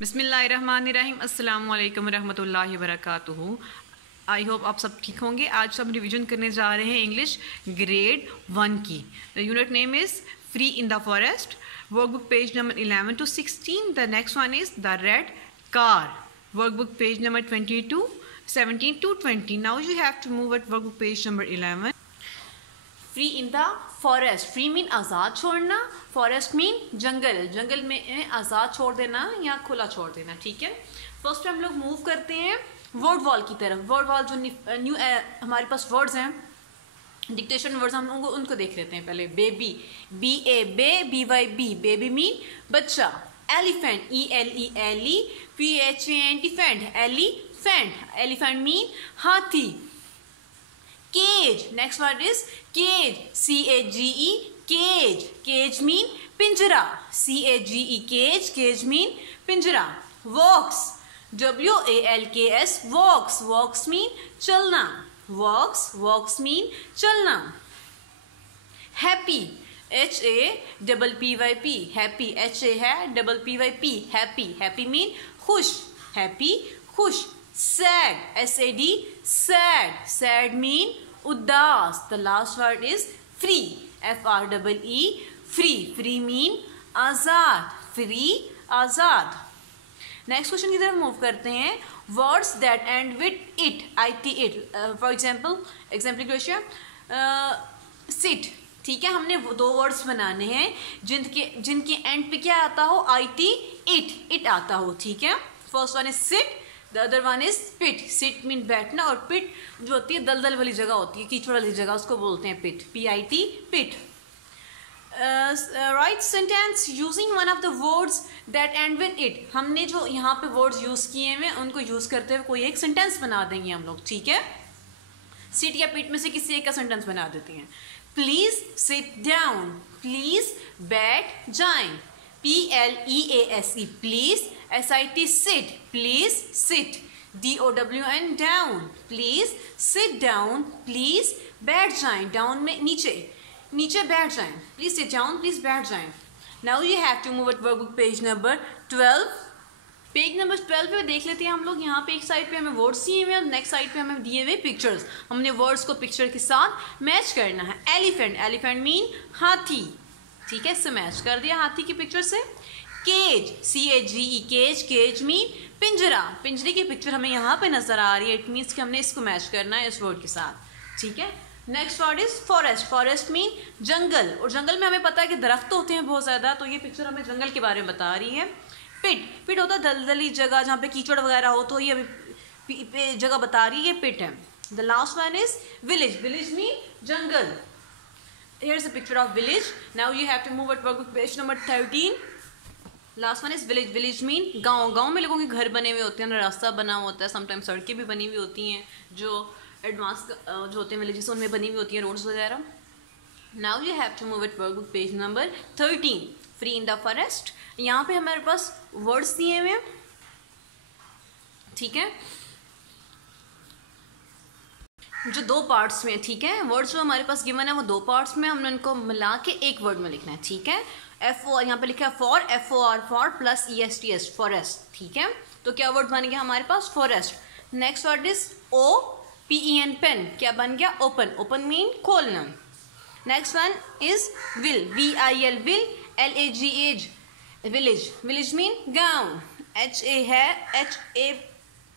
बिस्मिल्लाहिर्रहमानिर्रहीम अस्सलाम वालेकुम रहमतुल्लाहि वबरकातुहू। आई होप आप सब ठीक होंगे। आज हम रिवीजन करने जा रहे हैं इंग्लिश ग्रेड 1 की। The unit name is free in the forest, workbook page number 11 to 16। The next one is the red car, workbook page number 22, 17 to 20। Now you have to move at workbook page number 11। Free in the forest, free mean आज़ाद छोड़ना, forest mean जंगल, जंगल में आज़ाद छोड़ देना या खुला छोड़ देना। ठीक है, फर्स्ट हम लोग मूव करते हैं वर्ड वॉल की तरफ। वर्ड वॉल जो न्यू हमारे पास वर्ड्स हैं, डिक्टेशन वर्ड्स, हम लोग उनको देख लेते हैं पहले। Baby, B A bay, B Y B, baby mean बच्चा। Elephant, E L E L E P H A N T, phant, elephant, elephant mean हाथी। Cage, next word is cage, C A G E, cage, cage mean पिंजरा, C A G E, cage, cage mean पिंजरा। Walks, W A L K S, walks, walks mean चलना, walks, walks mean चलना। Happy, H A double P Y P, happy, H A है double P Y P, happy, happy mean खुश, happy खुश। Sad, S A D, sad, sad mean उदास। The last word is free, F R double E, free, free mean आजाद, free आजाद। Next question की तरफ move करते हैं। Words that end with it, I T it. For example, exemplification, seat. ठीक है, हमने दो वर्ड्स बनाने हैं जिनके एंड पे क्या आता हो, आई टी इट, इट आता हो। ठीक है, first one is sit, the other one is pit. Sit mean बैठना, और पिट जो होती है दलदल वाली जगह होती है, कीचड़ वाली जगह, उसको बोलते हैं pit, P I T, pit. Write sentence using one of the words that end with it. हमने जो यहाँ पे वर्ड्स यूज किए हैं उनको यूज करते हुए कोई एक सेंटेंस बना देंगे हम लोग। ठीक है, सिट या पिट में से किसी एक का सेंटेंस बना देते हैं। प्लीज सिट डाउन, प्लीज बैठ जाएं, P L E A S E, please, S I T, sit, please sit, D O W N, down, please sit down, please बैठ जाएं, डाउन में नीचे, नीचे बैठ जाएं, प्लीज सिट डाउन, प्लीज बैठ जाएं। Now you have to move at workbook page number 12। Page number 12 पे देख लेते हैं हम लोग। यहाँ पे एक साइड पे हमें वर्ड्स दिए हुए हैं, नेक्स्ट साइड पे हमें दिए हुए पिक्चर्स। हमने वर्ड्स को पिक्चर के साथ मैच करना है। एलिफेंट, एलिफेंट मीन हाथी। ठीक है, इससे मैच कर दिया हाथी की पिक्चर से। Cage, C A G E, cage, cage mean पिंजरा, पिंजरे की पिक्चर हमें यहाँ पे नजर आ रही है। इट मीन्स कि हमने इसको मैच करना है इस वर्ड के साथ। ठीक है, next word is forest, forest mean जंगल, और जंगल में हमें पता है कि दरख्त होते हैं बहुत ज़्यादा, तो ये पिक्चर हमें जंगल के बारे में बता रही है। पिट, पिट होता है दलदली जगह जहाँ पे कीचड़ वगैरह हो, तो ये अभी जगह बता रही है, पिट है। The last one is village, village mean jungle. Here's a picture of village. Now you have to move at workbook page number 13. Last one is village. Village mean गाँव, गाँव में लोगों के घर बने हुए होते हैं, रास्ता बना होता है, समटाइम्स सड़कें भी बनी हुई होती हैं, जो एडवांस जो होते हैं विलेजेस उनमें बनी हुई होती हैं रोड्स वगैरह। Now you have to move at workbook page number 13. Free in the forest. यहाँ पे हमारे पास वर्ड्स दिए हुए हैं। ठीक है, जो दो पार्ट्स में, ठीक है, वर्ड्स जो हमारे पास गिवन है वो दो पार्ट्स में, हमने उनको मिला के एक वर्ड में लिखना है। ठीक है, एफ ओ, यहाँ पे लिखा है for, F O R, for plus E S T S, forest. ठीक है, तो क्या वर्ड बन गया हमारे पास, forest. Next word is O P E N, pen, क्या बन गया, ओपन, ओपन मीन खोलना। Next one is vil, V I L, vil, L A G age, village, village mean गाँव, एच ए है, एच ए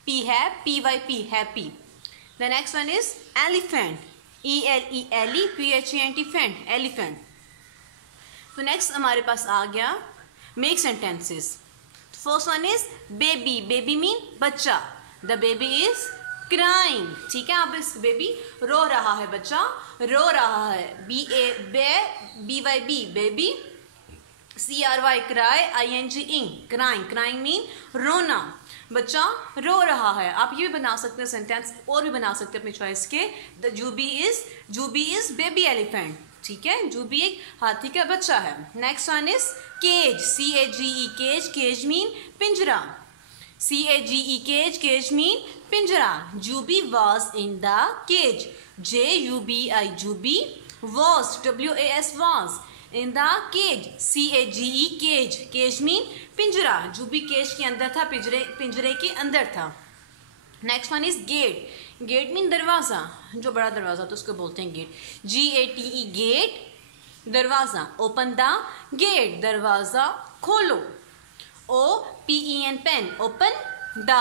पी है, P Y P, happy. The next one is elephant, E L E L E P H E N T, फेंट, elephant. तो next हमारे पास आ गया make sentences. First one is baby, baby mean बच्चा, the baby is crying. ठीक है, अब इस baby रो रहा है, बच्चा रो रहा है, B A bay, B Y B, baby, C R Y, cry, I N G ing, crying, crying mean रोना, बच्चा रो रहा है। आप ये भी बना सकते हैं सेंटेंस, और भी बना सकते हैं अपनी चॉइस के। The Jubi is baby elephant. ठीक है, जूबी एक हाथी का बच्चा है। Next one is cage, C A G E, cage, cage mean पिंजरा, C A G E, cage, cage mean पिंजरा। Jubi was in the cage, J U B I, Jubi was, W A S, was, in the cage, CAGE cage, cage mean पिंजरा, Jubi cage के अंदर था, पिंजरे के अंदर था। Next one is gate, gate mean दरवाज़ा, जो बड़ा दरवाज़ा तो उसको बोलते हैं गेट, GATE गेट, दरवाज़ा, ओपन द गेट, दरवाज़ा खोलो, OPEN pen, open the,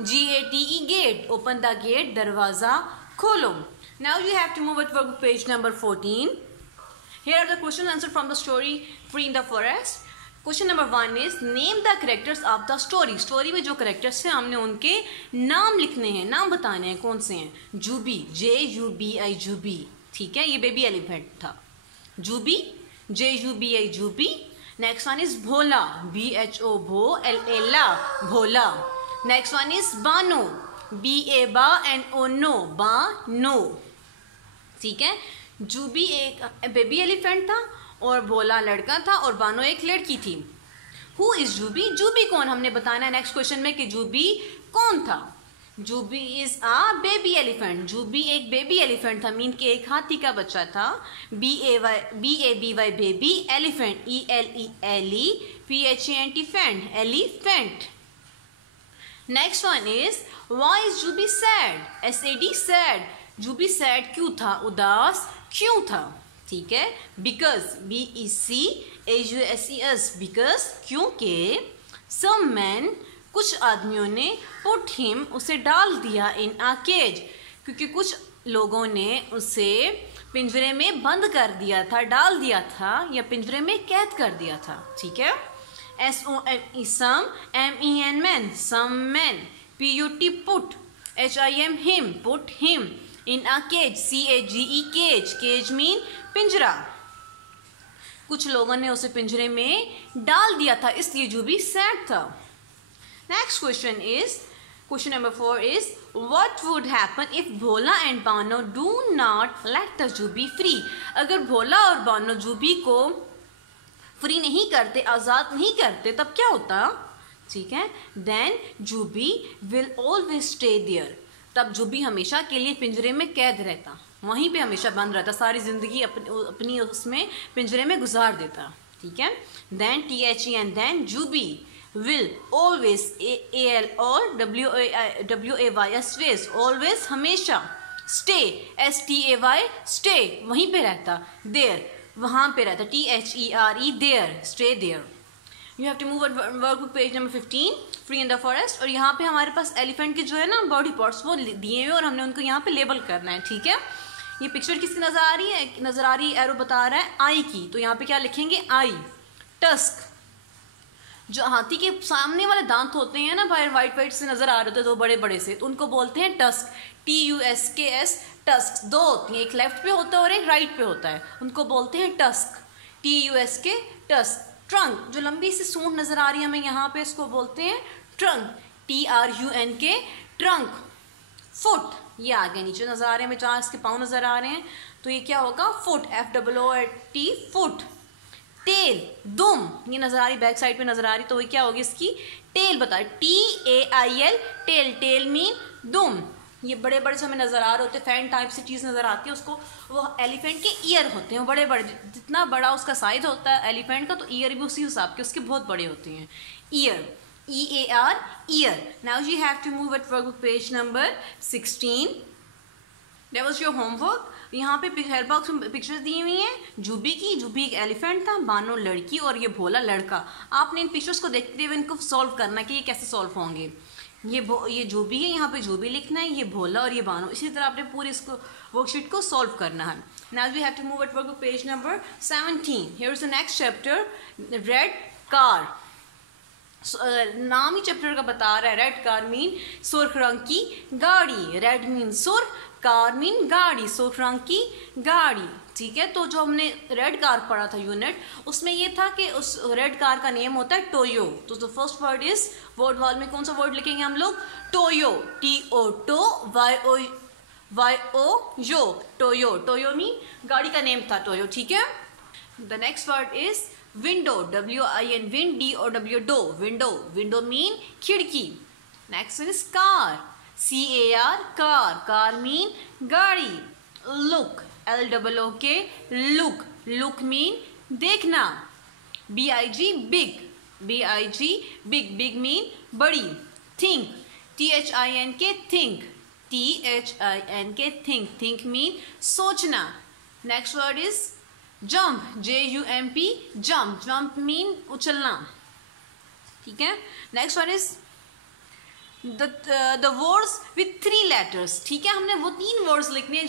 GATE gate, open the gate, दरवाज़ा खोलो। Now you have to move it to page number 14. Here are the question answer from the story Free in the Forest. Question number 1 is name the characters of the story. Story में जो characters हैं हमने उनके नाम लिखने हैं, नाम बताने हैं, कौन से हैं? जूबी, JUBI जूबी, ठीक है, ये बेबी एलिफेंट था। Jubi, JUBI Jubi. Next one is Bhola, BHO भो, LA ला, Bhola. Next one is Bano, BA बा and O नो, बानो, ठीक है। जूबी एक बेबी एलिफेंट था और भोला लड़का था और बानो एक लड़की थी। हु इज जूबी, जूबी कौन, हमने बताना है नेक्स्ट क्वेश्चन में कि जूबी कौन था। जूबी इज अ बेबी एलिफेंट, जूबी एक बेबी एलिफेंट था, मीन के एक हाथी का बच्चा था। BABY baby, elephant ELE PHENT फेंट, elephant. Next one is why is जूबी sad, SAD sad, जूबी sad क्यों था, उदास क्यों था, ठीक है। बिकॉज BECAUSES बिकॉज, क्योंकि सम मैन, कुछ आदमियों ने, पुट हिम उसे डाल दिया, इन अ केज, क्योंकि कुछ लोगों ने उसे पिंजरे में बंद कर दिया था, डाल दिया था या पिंजरे में कैद कर दिया था, ठीक है। SOME some, MEN man, some man, PUT put, HIM him, put him, in a cage, CAGE cage, cage mean पिंजरा। कुछ लोगों ने उसे पिंजरे में डाल दिया था, इसलिए जूबी सैड था। Next question is, question number 4 is what would happen if Bhola and Bano do not let the जूबी free. अगर भोला और बानो जूबी को फ्री नहीं करते, आज़ाद नहीं करते, तब क्या होता, ठीक है। देन जूबी विल ऑलवेज स्टे देयर, तब जूबी हमेशा के लिए पिंजरे में कैद रहता, वहीं पे हमेशा बंद रहता, सारी ज़िंदगी अपनी उसमें पिंजरे में गुजार देता, ठीक है। देन THEN देन जूबी विल ऑलवेज, AL और WAYS ऑलवेज हमेशा, स्टे STAY स्टे वहीं पे रहता, देयर वहाँ पे रहता, THERE there, stay there. You have to move workbook page number 15 free in the forest. और यहाँ पे हमारे पास एलिफेंट के जो है ना बॉडी पार्ट्स वो दिए हुए और हमने उनको यहाँ पे लेबल करना है, ठीक है। ये पिक्चर किसकी नज़र आ रही है, नज़र आ रही है, एरो बता रहा है आई की, तो यहाँ पे क्या लिखेंगे, आई। टस्क, जो हाथी के सामने वाले दांत होते हैं ना, बाहर वाइट वाइट से नज़र आ रहे होते हैं, दो बड़े बड़े से, तो उनको बोलते हैं टस्क, TUSKS टस्क। दो होती हैं, एक लेफ्ट पे होता है और एक राइट पे होता है, उनको बोलते हैं टस्क, TUSK टस्क। ट्रंक, जो लंबी सी सूंड नज़र आ रही है हमें यहाँ पे, इसको बोलते हैं ट्रंक, TRUNK ट्रंक। फुट, ये आगे नीचे नज़र आ रहे हैं, जहाँ इसके पाँव नज़र आ रहे हैं, तो ये क्या होगा, फुट, FOOT फुट। टेल, दुम, ये नज़र आ रही, बैक साइड पे नज़र आ रही, तो ये क्या होगी, इसकी टेल बताए, TAIL टेल, टेल मीन दुम। ये बड़े बड़े से हमें नज़र आ रहे होते हैं, फैन टाइप से चीज़ नज़र आती है, उसको वो एलिफेंट के ईयर होते हैं, बड़े बड़े, जितना बड़ा उसका साइज होता है एलिफेंट का, तो ईयर भी उसी हिसाब के उसके बहुत बड़े होते हैं, ear, EAR ear. Now you have to move at workbook page number 16। That was your homework. यहाँ पे हेल्प बॉक्स में पिक्चर्स दी हुई हैं, जूबी की, जूबी एक एलिफेंट था, बानो लड़की और ये भोला लड़का। आपने इन पिक्चर्स को देखते हुए इनको सॉल्व करना कि ये कैसे सॉल्व होंगे। ये जूबी है, यहाँ पे जूबी लिखना है, ये भोला और ये बानो, इसी तरह आपने पूरी इसको वर्कशीट को सॉल्व करना है। Now we have to move at workbook page number 17। Here is the next chapter, red car. नाम ही चैप्टर का बता रहा है, रेड कार मीन सुर्ख रंग की गाड़ी, रेड मीन सुर्ख, कार मीन गाड़ी, सुर्ख रंग की गाड़ी, ठीक है। तो जो हमने रेड कार पढ़ा था यूनिट, उसमें ये था कि उस रेड कार का नेम होता है टोयो। तो the first word is, word wall में कौन सा वर्ड लिखेंगे हम लोग, toyo, TO to, YO yo, toyo, toyo mean गाड़ी का नेम था टोयो, ठीक है। The next word is window, WIN wind, DOW dow, window, window mean खिड़की। Next is car, CAR car, car mean गाड़ी। Look, LOOK look, look mean देखना, B-I-G big, B-I-G big, big mean बड़ी। Think, T-H-I-N-K think, T-H-I-N-K think, think mean सोचना। Next word is jump, J-U-M-P jump, jump mean उछलना, ठीक है। Next word is the words with 3 letters, ठीक है। हमने वो 3 वर्ड्स लिखने,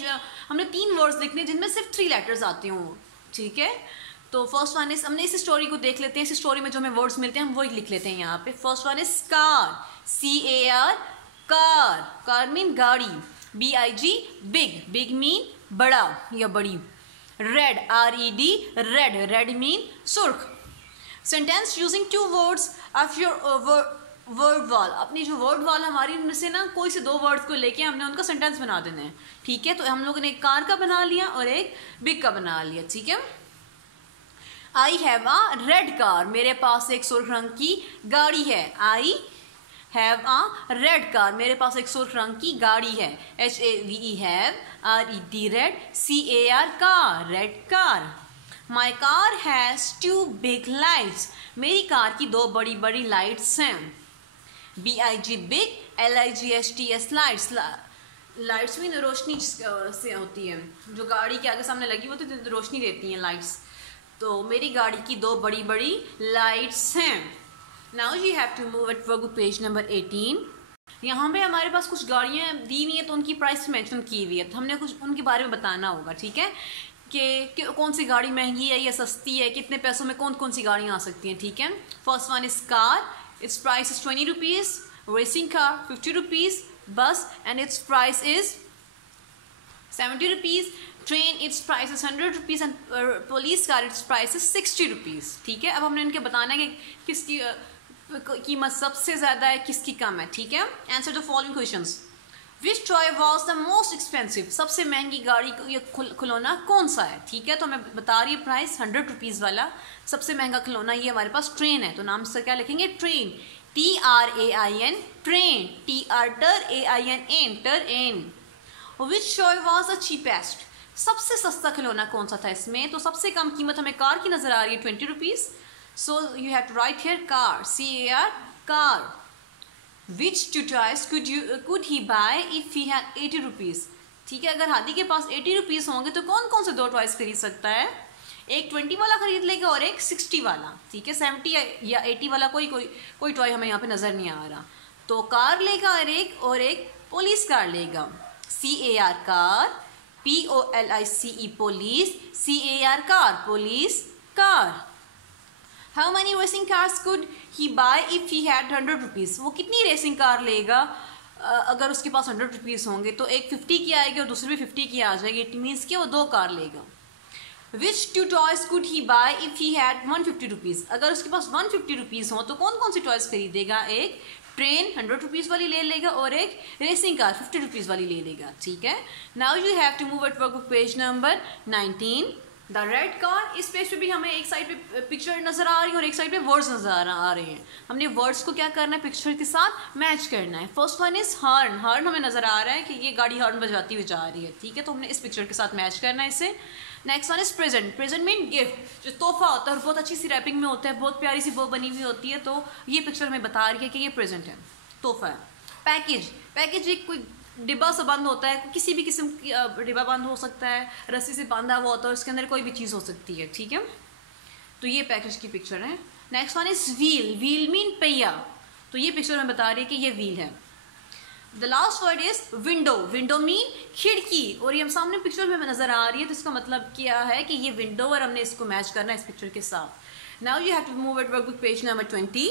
हमने 3 वर्ड्स लिखने जिनमें सिर्फ 3 लेटर्स आते हों, ठीक है। तो फर्स्ट वन इज, हमने इस स्टोरी को देख लेते हैं, इस स्टोरी में जो हमें वर्ड्स मिलते हैं हम वही लिख लेते हैं यहाँ पे। First one is car, C-A-R car, car mean गाड़ी। B-I-G बिग, बिग मीन बड़ा या बड़ी। Red, R-E-D red, red mean सुर्ख। Sentence using 2 words of your word wall, अपनी जो वर्ड वॉल हमारी उनमें से ना कोई से 2 वर्ड्स को लेके हमने उनका सेंटेंस बना देना है, ठीक है। तो हम लोगों ने एक कार का बना लिया और एक बिग का बना लिया, ठीक है। I have a red car, मेरे पास एक सुर्ख रंग की गाड़ी है। I have a red car, मेरे पास एक सुर्ख रंग की गाड़ी है। H-A-V-E have, R-E-D red, C-A-R car, red car. My car has 2 big lights, मेरी कार की 2 बड़ी बड़ी लाइट्स हैं। B-I-G big, L-I-G-H-T-S lights, lights में रोशनी से होती है, जो गाड़ी के आगे सामने लगी होती है तो रोशनी देती हैं लाइट्स। तो मेरी गाड़ी की 2 बड़ी बड़ी लाइट्स हैं। Now you have to move at work page number 18। यहाँ पे हमारे पास कुछ गाड़ियाँ दी हुई हैं तो उनकी प्राइस मेंशन की हुई है, तो हमने कुछ उनके बारे में बताना होगा, ठीक है, कि कौन सी गाड़ी महंगी है या सस्ती है, कितने पैसों में कौन कौन सी गाड़ियाँ आ सकती हैं, ठीक है। First one is car, its price is 20 rupees. Racing car 50 rupees. Bus and its price is 70 rupees. Train its price is 100 rupees and police car its price is 60 rupees, ठीक है। अब हमने इनके बताना है कि किसकी कीमत सबसे ज़्यादा है, किसकी कम है, ठीक है। Answer the following questions. Which toy was the most expensive, सबसे महंगी गाड़ी ये खिलौना कौन सा है, ठीक है। तो हमें बता रही है प्राइस 100 रुपीज़ वाला सबसे महंगा खिलौना ये हमारे पास ट्रेन है, तो नाम से क्या लिखेंगे, train, T-R-A-I-N train, T-R-A-I-N train. Which toy was the cheapest, सबसे सस्ता खिलौना कौन सा था इसमें, तो सबसे कम कीमत हमें कार की नजर आ रही है 20 rupees. So you have to write here car, C-A-R car. Which 2 toys could he buy if he had 80 rupees, ठीक है। अगर हादी के पास 80 रुपीज़ होंगे तो कौन कौन से 2 टॉयज खरीद सकता है, एक 20 वाला खरीद लेगा और एक 60 वाला, ठीक है। 70 या 80 वाला कोई टॉय हमें यहाँ पे नज़र नहीं आ रहा, तो कार लेगा और एक पुलिस कार लेगा। C-A-R car, P-O-L-I-C-E police, C-A-R car, police car. How many racing cars could he buy if he had 100 rupees, वो कितनी रेसिंग कार लेगा अगर उसके पास 100 रुपीज़ होंगे, तो एक 50 की आएगी और दूसरी भी 50 की आ जाएगी, इट मीन्स कि वो 2 कार लेगा। Which 2 toys could he buy if he had 150 rupees, अगर उसके पास 150 रुपीज़ हो तो कौन कौन सी टॉयज खरीदेगा, एक ट्रेन 100 रुपीज़ वाली ले लेगा और एक रेसिंग कार 50 रुपीज़ वाली ले लेगा, ठीक है। Now you have to move at workbook page number 19। The red car, इस पेज पे भी हमें एक साइड पे पिक्चर नज़र आ रही है और एक साइड पे वर्ड्स नज़र आ रहे हैं। हमने वर्ड्स को क्या करना है, पिक्चर के साथ मैच करना है। First one is horn, horn हमें नज़र आ रहा है कि ये गाड़ी हॉर्न बजाती हुई जा रही है, ठीक है, तो हमने इस पिक्चर के साथ मैच करना है इसे। Next one is present, present mean gift, जो तोहफा होता है और बहुत अच्छी सी रैपिंग में होता है, बहुत प्यारी सी बो बनी हुई होती है, तो ये पिक्चर हमें बता रही है कि ये प्रेजेंट है, तोहफा है। पैकेज, पैकेज एक कोई डिब्बा से बंद होता है, किसी भी किस्म की डिब्बा बंद हो सकता है, रस्सी से बांधा हुआ होता है, उसके अंदर कोई भी चीज़ हो सकती है, ठीक है। तो ये पैकेज की पिक्चर है। Next one is wheel, wheel mean पहिया, तो ये पिक्चर हमें बता रही है कि ये व्हील है। The last word is window, window mean खिड़की, और ये हम सामने पिक्चर में नजर आ रही है, तो इसका मतलब क्या है कि ये विंडो, और हमने इसको मैच करना है इस पिक्चर के साथ। Now you have to move at workbook page number 20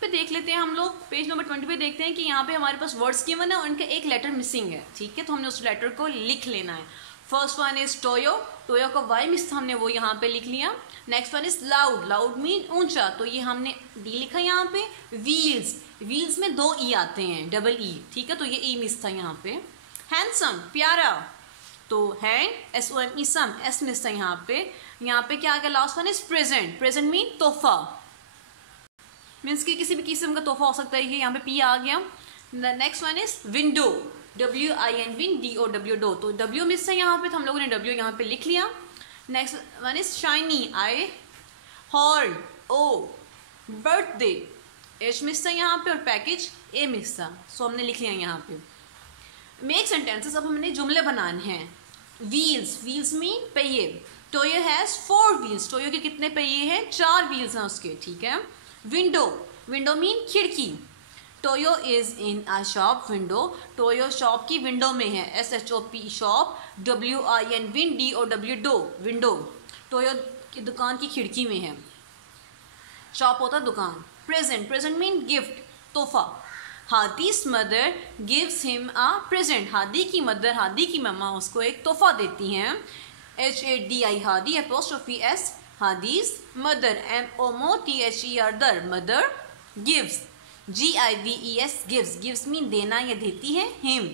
पे देख लेते हैं हम लोग। पेज नंबर 20 पे देखते हैं कि यहाँ पे हमारे पास वर्ड्स गिवन है और इनका एक लेटर मिसिंग है, ठीक है, तो हमने उस लेटर को लिख लेना है। First one is Toyo, Toyo का वाई मिस हमने वो यहाँ पे लिख लिया। Next one is loud, loud mean ऊंचा, तो ये हमने डी लिखा यहाँ पे। व्हील्स, व्हील्स में 2 ई आते हैं, डबल ई, ठीक है, तो ये ई मिस था यहाँ पे। हैंडसम, प्यारा, तो हैंड SOME सम, एस मिस था यहाँ पे। यहाँ पे क्या आ गया, last one is present, present mean तोहफा, मीन्स कि किसी भी किस्म का तोहफा हो सकता है, ये यहाँ पे पी आ गया। Next one is window, WIN win DOW dow, तो W मिस है यहाँ पे, तो हम लोगों ने W यहाँ पे लिख लिया। Next one is shiny, I hold, O birthday, H mix था यहाँ पे और पैकेज ए मिक्स था, सो हमने लिख लिया यहाँ पे। मेक सेंटेंसेस, अब हमने जुमले बनाने हैं। व्हील्स, व्हील्स मीन पहिए, टोयो हैज़ 4 व्हील्स, टोयो के कितने पहिए हैं, 4 व्हील्स हैं उसके, ठीक है। विंडो, विंडो मीन खिड़की, टोयो is in a shop window, टोयो शॉप की विंडो में है, SHOP shop, WIN win, DOW dow, window, टोयो की दुकान की खिड़की में है, शॉप होता दुकान। प्रेजेंट, प्रेजेंट मीन गिफ्ट, तोहफा, Hadi's mother gives him a present, Hadi की मदर, हादी की मम्मा उसको एक तोहफा देती हैं, HADI Hadi, apostrophe S Hadi's mother, MOTHER ther, mother, gives, GIVES gives, gives mean देना या देती है, him,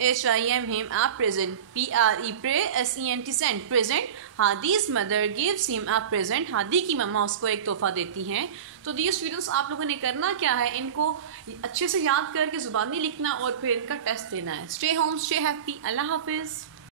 HIM him a present, PRE pre, SENT sent, present, Hadi's mother gives him a present, Hadi की मम्मा उसको एक तोहफा देती हैं। तो ये स्टूडेंट्स आप लोगों ने करना क्या है, इनको अच्छे से याद करके ज़ुबानी लिखना और फिर इनका टेस्ट देना है। स्टे होम, स्टे हैप्पी, अल्लाह हाफिज़।